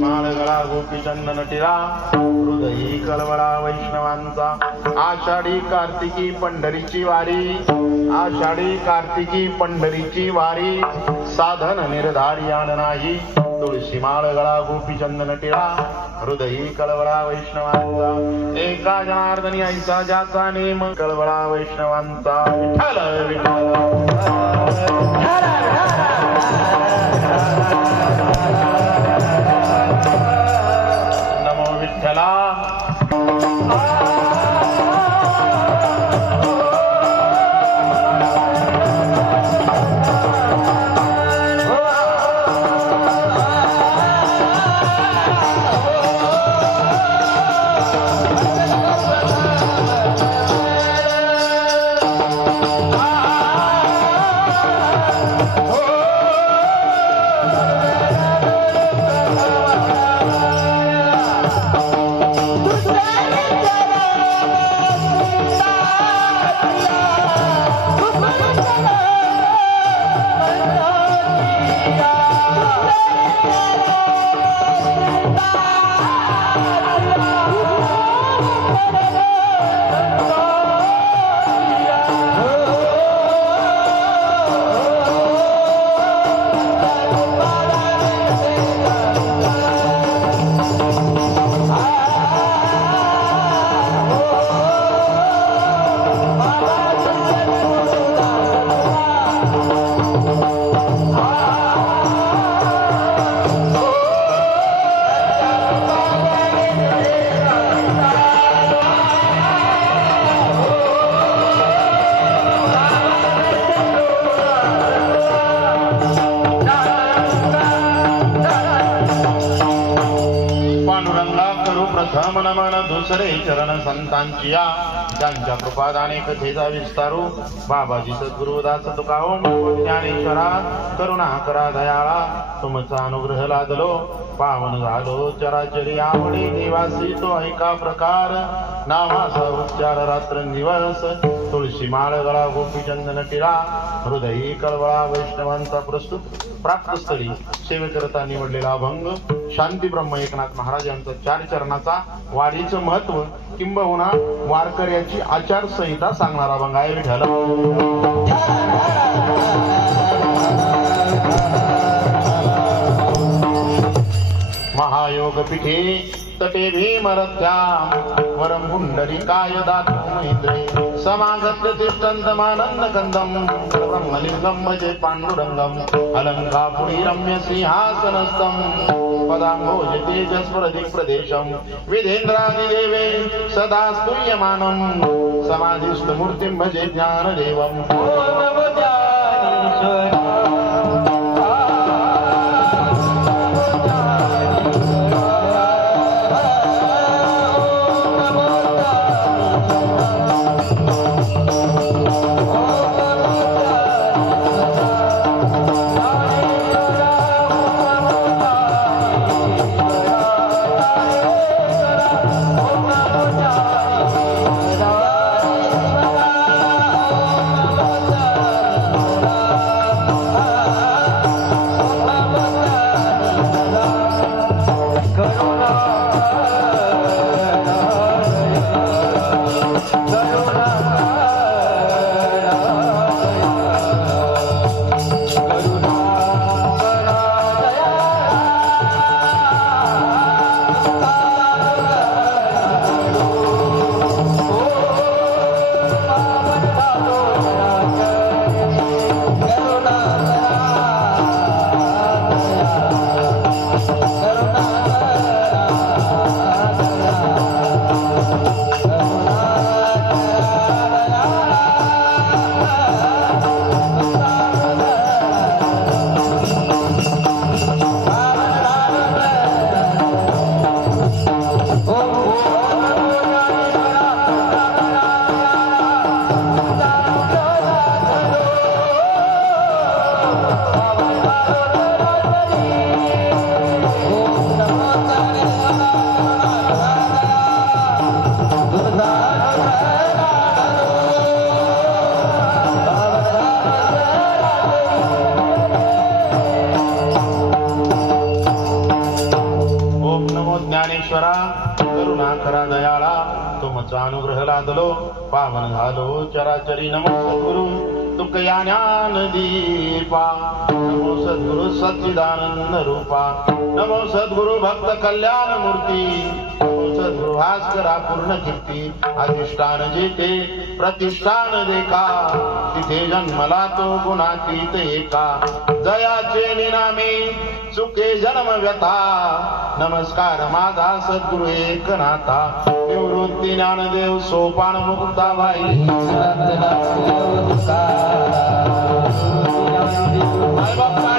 माळगळा गोपीचंद हृदयी कलवळा वैष्णवांचा आषाढी कार्तिकी पंढरीची वारी आषाढी कार्तिकी पंढरीची वारी साधन निर्धारियान नाही तुळशी माळगळा गोपीचंद चंदन हृदयी कळवळा वैष्णवांचा एका जनार्दनी ऐसा ज्याचा नेम कळवळा वैष्णवांचा विठ्ठल विठ्ठल. मन प्रथम नमन दुसरे चरण संतांची या ज्यांच्या कृपादाने कथेचा विस्तारू। बाबाजी सद्गुरुदास तुका ज्ञानेश्वरा करुणा करा दयाळा। तुमचा अनुग्रह लादलो। पावन झालो चराचरी आवडी निवासी तो ऐका प्रकार। नामाचा उच्चार रात्र दिवस तुळशी माळ गळा गोपी चंदन टिळा हृदयी कळवळा वैष्णवांचा प्रस्तुत प्राप्त स्थळी सेवेकरता निवडलेला अभंग शांती ब्रह्म एकनाथ महाराज यांचा चार चरणाचा वारीचं महत्त्व किंबहुना वारकऱ्याची आचारसंहिता सांगणारा अभंग आहे विठ्ठल. महायोग पीठे तटे भीमरथ्या वरम पुंडरी काय दात महेंद्रे समागत तिष्ठन्तमानन्द कन्दम् ब्रह्मलिङ्गम् भजे पाण्डुरङ्गम् अलङ्कापुरी रम्य सिंहासनस्थम् पदाम्भोज तेजस्वरदि प्रदेशम् विधेन्द्रादिदेवे सदा स्तूयमानम् समाधिस्थमूर्तिम् भजे ज्ञानदेवम्। झालो नमो सद्गुरु तुक या ज्ञान दीपा नमो सद्गुरु सच्चिदानंद रूपा नमो सद्गुरु भक्त कल्याण मूर्ती सद्गुरु भास्करा पूर्ण कीर्ती अधिष्ठान जेते प्रतिष्ठान देखा तिथे जन्मला तो गुणातीत एका जयाचे निनामे चुके जन्म व्यथा नमस्कार माझा सद्गुरु एकनाथा મુક્તિ દેવ સોપાન મુક્તાભાઈ બાપા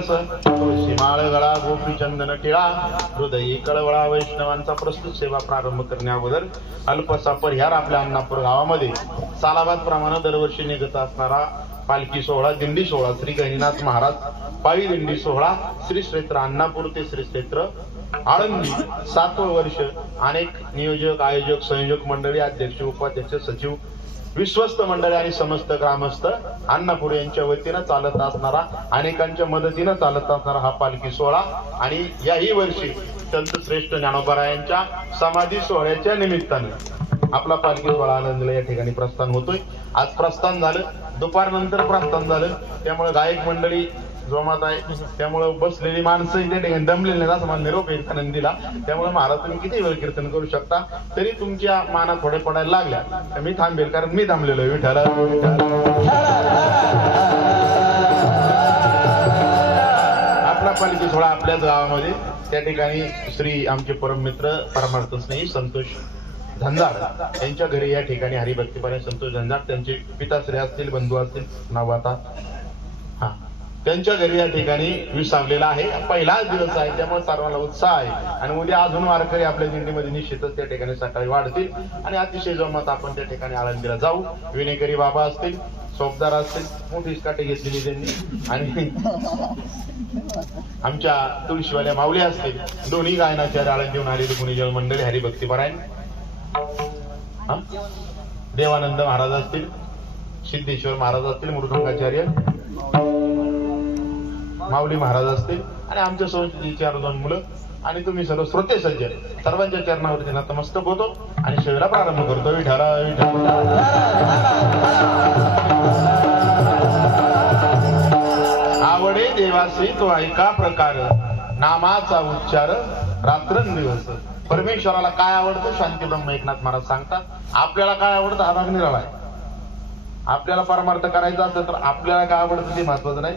रात्रंदिवस तुळशी माळ गळा गोपी चंदन टिळा हृदय कळवळा वैष्णवांचा प्रस्तुत सेवा प्रारंभ करण्या अगोदर अल्पसा परिहार आपल्या अन्नापूर गावामध्ये. सालाबाद प्रमाणे दरवर्षी निघत असणारा पालखी सोहळा दिंडी सोहळा श्री गहिनाथ महाराज पायी दिंडी सोहळा श्री क्षेत्र अन्नापूर ते श्री क्षेत्र आळंदी. सातवं वर्ष अनेक नियोजक आयोजक संयोजक मंडळी अध्यक्ष उपाध्यक्ष सचिव विश्वस्त मंडळी आणि समस्त ग्रामस्थ अण्णापुरे यांच्या वतीनं चालत असणारा अनेकांच्या मदतीनं चालत असणारा हा पालखी सोहळा. आणि याही वर्षी संत श्रेष्ठ ज्ञानोबरायांच्या समाधी सोहळ्याच्या निमित्तानं आपला पालखी सोहळा आनंदला या ठिकाणी प्रस्थान होतोय. आज प्रस्थान झालं. दुपारनंतर प्रस्थान झालं. त्यामुळे गायक मंडळी जोमात आहे. त्यामुळे बसलेली माणसं त्या ठिकाणी दमलेली नाही असं मला निरोप आहे आनंदीला. त्यामुळे महाराज तुम्ही किती वेळ कीर्तन करू शकता? तरी तुमच्या माना थोडे पडायला लागल्या. तर मी थांबेल कारण मी थांबलेलो आहे. आपला पालखी सोहळा आपल्याच गावामध्ये. त्या ठिकाणी श्री आमचे परममित्र परमार्थ स्नेही संतोष झंझार यांच्या घरी या ठिकाणी हरिभक्तीपणे संतोष झंझार त्यांचे पिता श्री असतील बंधू असतील नाव आता त्यांच्या घरी या ठिकाणी विसावलेला आहे. पहिलाच दिवस आहे त्यामुळे सर्वांना उत्साह आहे. आणि उद्या अजून वारकरी आपल्या दिंडीमध्ये निश्चितच त्या ठिकाणी सकाळी वाढतील. आणि अतिशय जमत आपण त्या ठिकाणी आळंदीला जाऊ. विनेकरी बाबा असतील सोबदार असतील मोठी काटे घेतलेली त्यांनी. आणि आमच्या तुळशीवाल्या माऊली असतील दोन्ही गायनाच्या आळंद देऊन आलेली गुणीजळ मंडळी हरिभक्ती परायण. देवानंद महाराज असतील सिद्धेश्वर महाराज असतील मृदंगाचार्य माऊली महाराज असतील आणि आमच्या संस्थेची चार दोन मुलं आणि तुम्ही सर्व श्रोते सज्ज सर्वांच्या चरणावरती नतमस्तक होतो आणि शेवला प्रारंभ करतो. विठारा आवडे देवासी तो ऐका प्रकार. नामाचा उच्चार रात्रंदिवस. परमेश्वराला काय आवडतं? शांती ब्रह्म एकनाथ महाराज सांगतात. आपल्याला काय आवडतं? हा भाग निराळा आहे. आपल्याला परमार्थ करायचा असेल तर आपल्याला काय आवडतं ते महत्वाचं नाही.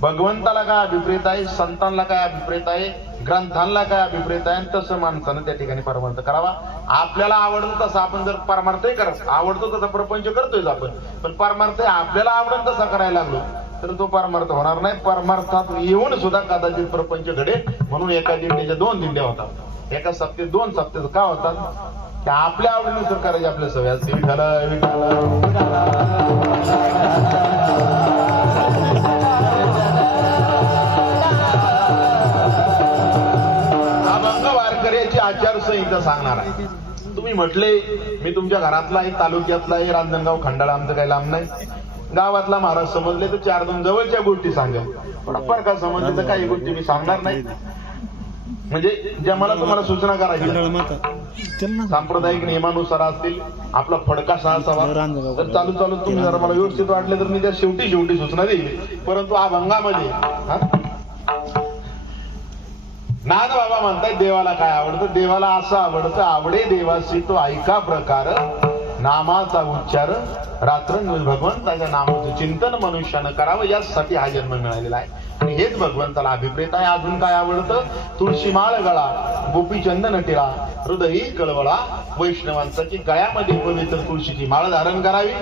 भगवंताला काय अभिप्रेत आहे? संतांना काय अभिप्रेत आहे? ग्रंथांना काय अभिप्रेत आहे? आणि तसं माणसानं त्या ठिकाणी परमार्थ करावा. आपल्याला आवडतं तसं आपण जर परमार्थही करत आवडतो तसा प्रपंच करतोय आपण. पण परमार्थ आपल्याला आवडत तसा करायला लागलो तर तो परमार्थ होणार नाही. परमार्थात येऊन सुद्धा कदाचित प्रपंच घडेल. म्हणून एका दिंडीच्या दोन दिंड्या होतात. एका सप्तेत दोन सप्ते का होतात? की आपल्या आवडीनुसार करायचे आपल्या सवय. असते विठाला विठाला एकदा सांगणार आहे. तुम्ही म्हटले मी तुमच्या घरातला आहे तालुक्यातला आहे रांजणगाव खंडाळा आमचं काही लांब नाही. गावातला महाराज समजले तर चार दोन जवळच्या गोष्टी सांगेल थोडाफार का समजले तर काही गोष्टी मी सांगणार नाही. म्हणजे ज्या मला तुम्हाला सूचना करायची सांप्रदायिक नियमानुसार असतील आपला फडका सहा तर चालू चालू तुम्ही जर मला व्यवस्थित वाटले तर मी त्या शेवटी शेवटी सूचना देईल परंतु अभंगामध्ये हा? बाबा म्हणतात देवाला काय आवडतं देवाला असं आवडतं आवडे देवाशी तो ऐका प्रकार नामाचा उच्चार रात्र भगवंताच्या नामाचं चिंतन मनुष्यानं करावं यासाठी हा जन्म मिळालेला आहे हेच भगवंताला अभिप्रेत आहे. अजून काय आवडतं? तुळशी माळ गळा गोपी चंदन टिळा हृदयी कळवळा वैष्णवांचा की गळ्यामध्ये पवित्र तुळशीची माळ धारण करावी.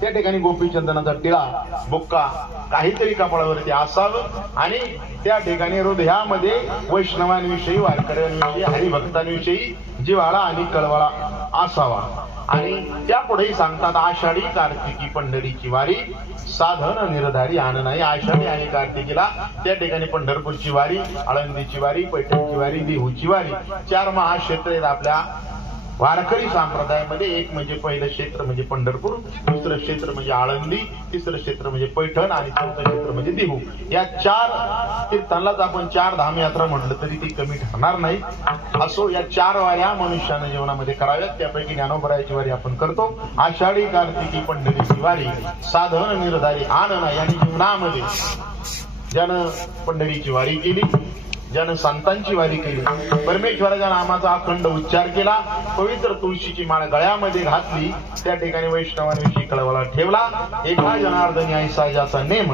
त्या ठिकाणी गोपी चंदनाचा टिळा बुक्का काहीतरी कपाळावरती असावं आणि त्या ठिकाणी हृदयामध्ये वैष्णवांविषयी वारकऱ्यांविषयी हरिभक्तांविषयी जिवाळा आणि कळवळा असावा. आणि त्यापुढे सांगतात आषाढी कार्तिकी पंढरीची वारी. साधन निर्धारी आण नाही. आषाढी आणि कार्तिकीला त्या ठिकाणी पंढरपूरची वारी आळंदीची वारी पैठणची वारी देहूची वारी. चार महाक्षेत्र आहेत आपल्या. वारकरी संप्रदायामध्ये एक म्हणजे पहिलं क्षेत्र म्हणजे पंढरपूर दुसरं क्षेत्र म्हणजे आळंदी तिसरं क्षेत्र म्हणजे पैठण आणि चौथं क्षेत्र म्हणजे देहू. या चार तीर्थांनाच आपण चार धाम यात्रा म्हटलं तरी ती कमी ठरणार नाही. असो या चार वाऱ्या मनुष्यानं जीवनामध्ये कराव्यात. त्यापैकी ज्ञानोबरायाची वारी आपण करतो. आषाढी कार्तिकी पंढरीची वारी साधन निर्धारी आनना यांनी जीवनामध्ये ज्यानं पंढरीची वारी केली ज्यानं संतांची वारी केली परमेश्वराच्या नामाचा अखंड उच्चार केला पवित्र तुळशीची माळ गळ्यामध्ये घातली त्या ठिकाणी वैष्णवांविषयी शिकळवाला ठेवला. एका जनार्दनी ऐसा ज्याचा नेम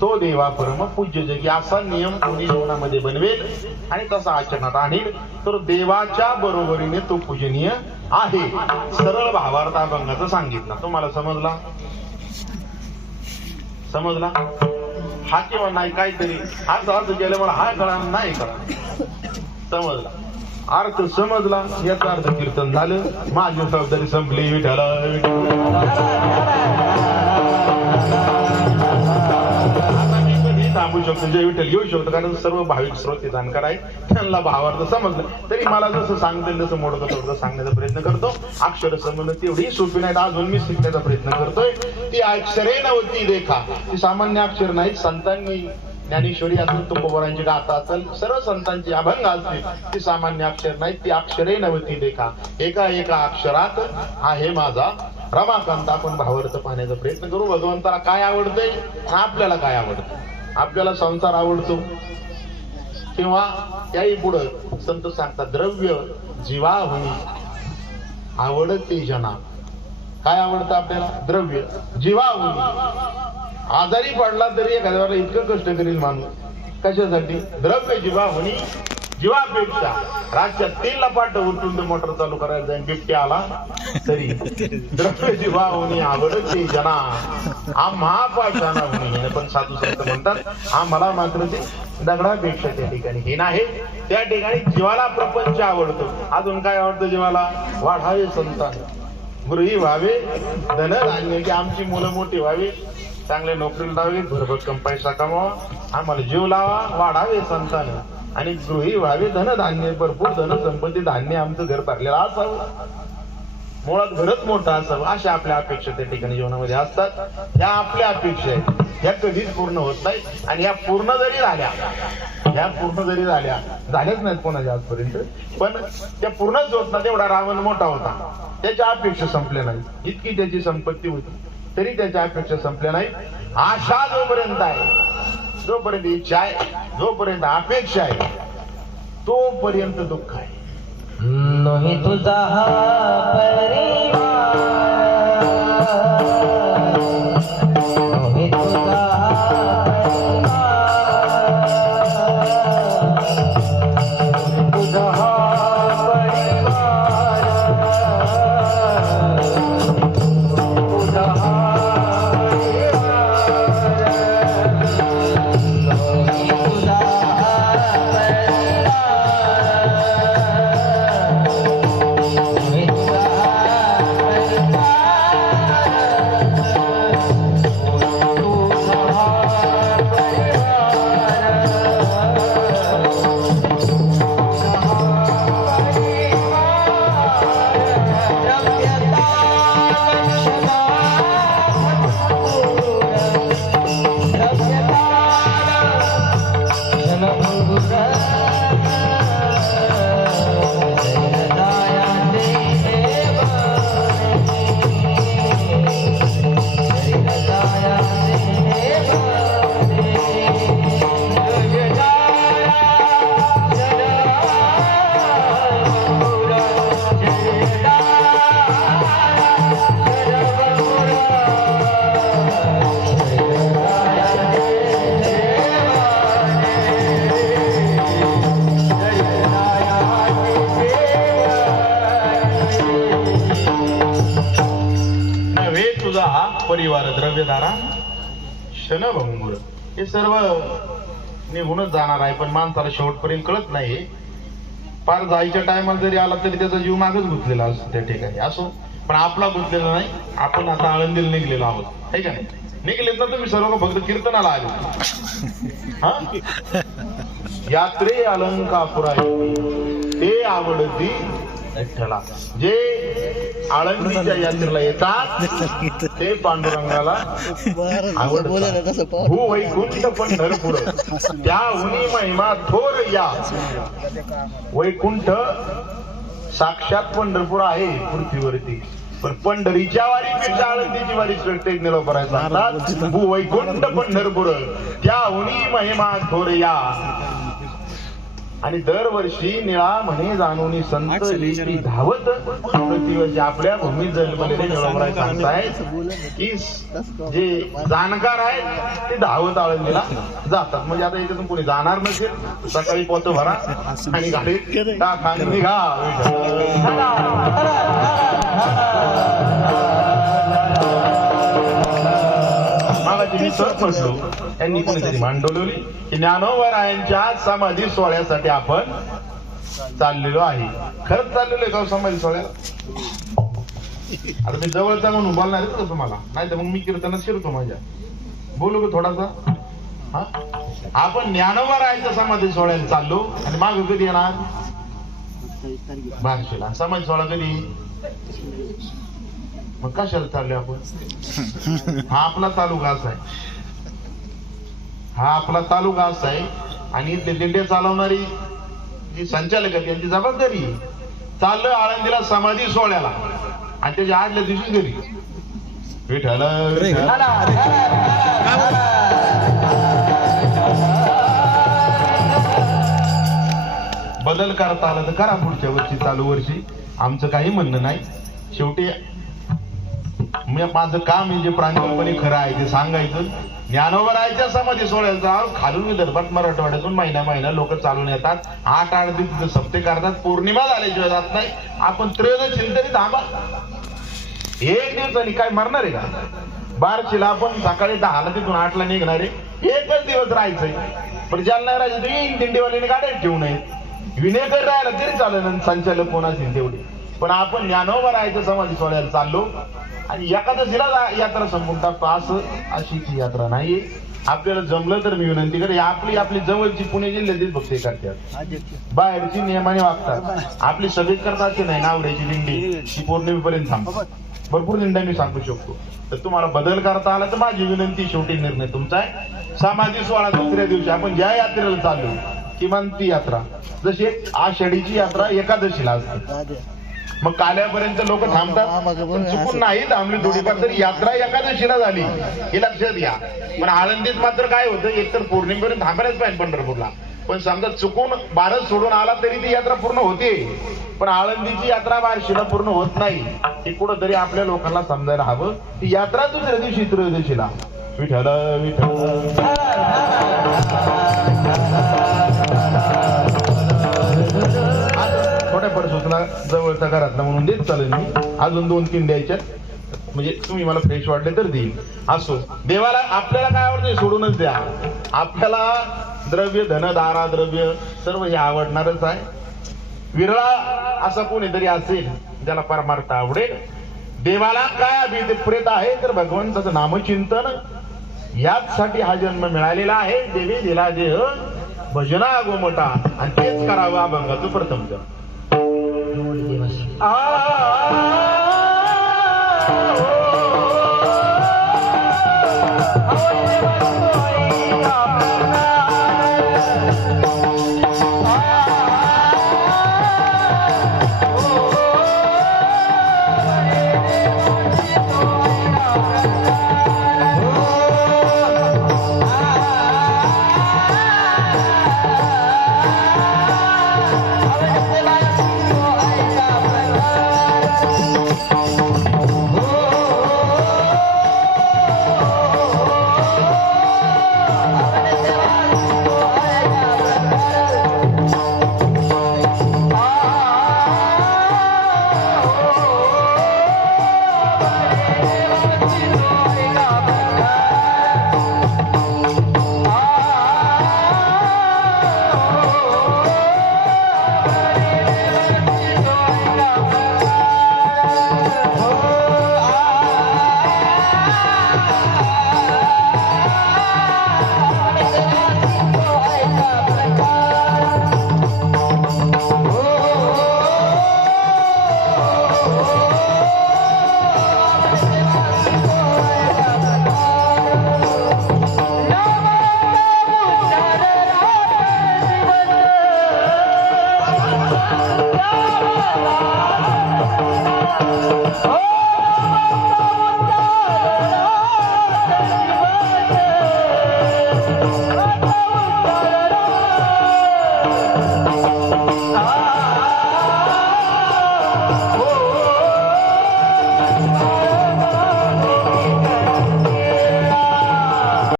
तो देवा परम पूज्य जगी असा नियम कोणी जीवनामध्ये बनवेल आणि तसा आचरणात आणील. तर देवाच्या बरोबरीने तो पूजनीय आहे. सरळ भावार्थ अभंगाचं सांगितलं. तुम्हाला समजला? समजला? हा किंवा नाही काहीतरी हाच अर्थ केल्यामुळे हा कळा नाही कळा समजला? अर्थ समजला याचा अर्थ कीर्तन झालं. माझी जबाबदारी संपली विठाला सांगू शकतो जय विठ्ठल घेऊ शकतो कारण सर्व भाविक श्रोते जाणकार आहेत. त्यांना भावार्थ समजलं. तरी मला जसं सांगतील तसं मोडक सांगण्याचा प्रयत्न करतो. अक्षर समजणं तेवढी सोपी नाहीत. अजून मी शिकण्याचा प्रयत्न करतोय. ती अक्षरे नव्हती देखा. ती सामान्य अक्षर नाहीत. संतांनी ज्ञानेश्वरी असेल तुकोबरांची गाथा असेल सर्व संतांची अभंग असतील ती सामान्य अक्षर नाहीत. ती अक्षरे नव्हती देखा. एका एका अक्षरात आहे माझा रमाकांत आपण भावार्थ पाहण्याचा प्रयत्न करू. भगवंताला काय आवडतंय? आपल्याला काय आवडतं आपल्याला संसार आवडतो. किंवा त्याही पुढं संत सांगतात द्रव्य जीवा आवडत आवडते जना. काय आवडतं आपल्याला? द्रव्य जीवा आजारी पडला तरी एखाद्याला इतकं कष्ट करील माणूस. कशासाठी? द्रव्य जीवा जीवापेक्षा राज्यात तीन लपाट उठून ते मोटर चालू करायला जाईन बिबट्या आला तरी. द्रव्य जीवा होणे आवडते जना. हा महापाषाणा होणे पण साधू संत म्हणतात. आम्हाला मात्र ते दगडापेक्षा त्या ठिकाणी हे नाही. त्या ठिकाणी जीवाला प्रपंच आवडतो. अजून काय आवडतं जीवाला? वाढावे संतान. गृही व्हावे धन धान्य की आमची मुलं मोठी व्हावी. चांगल्या नोकरीला लावी भरभक्कम पैसा कमावा. आम्हाला जीव लावा वाढावे संतान. आणि गृही व्हावे धनधान्य भरपूर धनसंपत्ती धान्य आमचं घर भरलेलं असावं. मुळात घरच मोठं असावं अशा आपल्या अपेक्षा त्या ठिकाणी जीवनामध्ये असतात. ह्या आपल्या अपेक्षा आहेत. ह्या कधीच पूर्ण होत नाही आणि ह्या पूर्ण जरी झाल्या ह्या पूर्ण जरी झाल्या झाल्याच नाहीत कोणाच्या आजपर्यंत पण त्या पूर्णच होत ना तेवढा रावण मोठा होता. त्याच्या अपेक्षा संपल्या नाही इतकी त्याची संपत्ती होती तरी त्याच्या अपेक्षा संपल्या नाही आशा जोपर्यंत आहे जोपर्यंत इच्छा आहे जोपर्यंत अपेक्षा आहे तोपर्यंत दुःख आहे. नाही तुझा परिवार. सर्व निघूनच जाणार आहे पण माणसाला शेवटपर्यंत कळत नाही. पार जायच्या टायमाला जरी आला तरी त्याचा जीव मागच गुंतलेला असतो त्या ठिकाणी असो. पण आपला गुंतलेला नाही आपण आता आळंदीला निघलेलो आहोत. है का नाही? निघलेत ना तुम्ही सर्व फक्त कीर्तनाला आले हा? यात्रे अलंकापुरा ते आवडती विठ्ठला जे आळंदीच्या यात्रेला येतात ते पांडुरंगाला वैकुंठ पंढरपूर त्या उनी महिमा थोर या. वैकुंठ साक्षात पंढरपूर आहे पृथ्वीवरती. पण पंढरीच्या वारीपेक्षा आळंदीची वारी श्रेष्ठ निरोपराय सांगतात भू वैकुंठ पंढरपूर त्या उनी महिमा थोर या. आणि दरवर्षी निळा म्हणे जाणून संत लेकी धावत पृथ्वीवरची आपल्या भूमीत जन्मलेले निळवराय सांगतायत की जे जाणकार आहेत ते धावत आळंदीला जातात. म्हणजे आता याच्यातून कोणी जाणार नसेल सकाळी पोत भरा आणि गाडीत निघा. सहज म्हटलो त्यांनी कोणीतरी मांडवली की ज्ञानोबरायांच्या समाधी सोहळ्यासाठी आपण चाललेलो आहे. खरंच चाललेलो आहे का हो समाधी सोहळ्याला? आता मी जवळचा म्हणून बोलणार आहे तुम्हाला. नाही तर मग मी कीर्तनात शिरतो माझ्या. बोलू का थोडासा? हा? आपण ज्ञानोबरायांच्या समाधी सोहळ्याला चाललो. आणि माग कधी येणार? बारशेला. समाधी सोहळा कधी? मग कशाला चाललोय आपण? हा आपला तालुका असा आहे. हा आपला तालुका असा आहे. आणि इथले दिंडे चालवणारी जी संचालक आहे त्यांची जबाबदारी. चाललं आळंदीला समाधी सोहळ्याला. आणि त्याच्या आदल्या दिवशी घरी विठ्ठल. बदल करता आला तर करा पुढच्या वर्षी चालू वर्षी. आमचं काही म्हणणं नाही. शेवटी मी माझं काम आहे जे प्रांजळपणे खरं आहे ते सांगायचं. ज्ञानोबरायच्या समाधी सोडायचा खालून विदर्भात मराठवाड्यातून महिना महिना लोक चालून येतात. आठ आठ दिवस तिथे सप्ते करतात. पौर्णिमा झाल्याशिवाय जात नाही. आपण त्रयोदशील तरी थांबा. एक दिवसांनी काय मरणार आहे का? बारशीला आपण सकाळी दहाला तिथून आठला निघणार आहे. एकच दिवस राहायचंय. पण जालना राहायचं तर येईन दिंडीवाल्याने गाड्या ठेवू नये. विनेकर राहायला तरी चालेल संचालक कोणाचे तेवढे. पण आपण ज्ञानोबा राहायचं समाधी सोडायला चाललो. आणि एकादशीला यात्रा संपून टाकतो. असं अशी ती यात्रा नाही आपल्याला जमलं तर मी विनंती करे आपली आपली जवळची पुणे जिल्ह्यातील भक्ती करतात बाहेरची नियमाने वागतात. आपली सगळी करतात की नाही. नावड्याची दिंडी. ती पौर्णिमेपर्यंत थांबतात भरपूर दिंड्या मी सांगू शकतो. तर तुम्हाला बदल करता आला तर माझी विनंती शेवटी निर्णय तुमचा आहे. सामाजिक सोहळा दुसऱ्या दिवशी. आपण ज्या यात्रेला चाललो किमान ती यात्रा. जशी आषाढीची यात्रा एकादशीला असते. मग काल्यापर्यंत लोक थांबतात. पण चुकून नाही थांबली थोडीफार तरी यात्रा एकादशीला झाली हे लक्षात घ्या. पण आळंदीत मात्र काय होतं एकतर पौर्णिमेपर्यंत थांबायलाच पाहिजे पंढरपूरला. पण समजा चुकून बारस सोडून आला तरी ती यात्रा पूर्ण होते. पण आळंदीची यात्रा बारशीला पूर्ण होत नाही. हे कुठंतरी आपल्या लोकांना समजायला हवं. ती यात्रा दुसऱ्या दिवशी त्रयोदशीला विठ्ठल विठ्ठल. थोड्या सुचना जवळचा घरातला म्हणून देत चालेल मी. अजून दोन तीन द्यायच्या म्हणजे तुम्ही मला फ्रेश वाटले तर देईल असो. देवाला आपल्याला काय आवडते सोडूनच द्या. आपल्याला द्रव्य धन दारा द्रव्य सर्व हे आवडणारच आहे. विरळा असा कोणीतरी असेल ज्याला परमार्थ आवडेल. देवाला काय अभिप्रेत प्रेत आहे तर भगवंताचं नामचिंतन याचसाठी हा जन्म मिळालेला आहे. देवी दिला देह भजना गोमटा आणि तेच करावं अभंगाचं प्रथम जन्म. آ آ